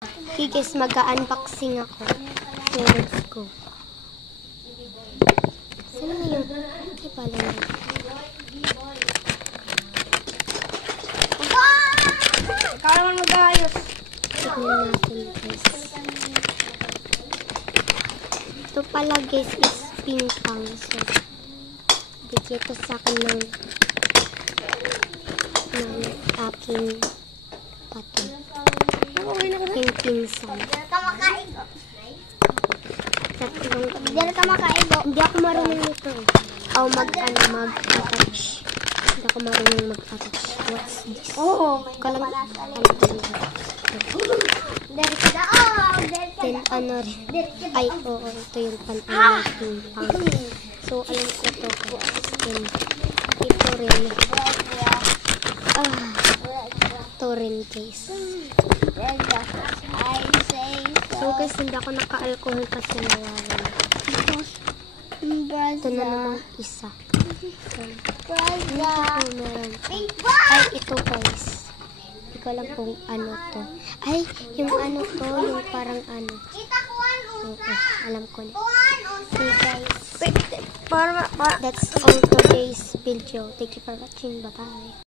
Okay guys, mag-unboxing ako. So, let's go. Saan na yun? Hindi pala yun. Ikaw naman mag-ayos. Tignan natin guys. Ito pala guys is pink pang. So, bigyan ito sa akin ng aking pato. Aking pinsan. Hindi ako marunong nito. Mag-attach. Hindi ako marunong mag-attach. What's this? Oh, Kalang then ano rin. Ay, oo, ito yung pan-ano ng pang. So, alam ko ito. Then, ito rin. Ito rin guys. So guys, hindi ako naka-alcohol kasi nawawala. Ito na namang isa. So, meron. Ay, ito guys. Hindi ko alam kung ano to. Ay, yung ano to, yung parang ano. Oo, alam ko na. Okay guys. That's all today's video. Thank you for watching. Bye-bye.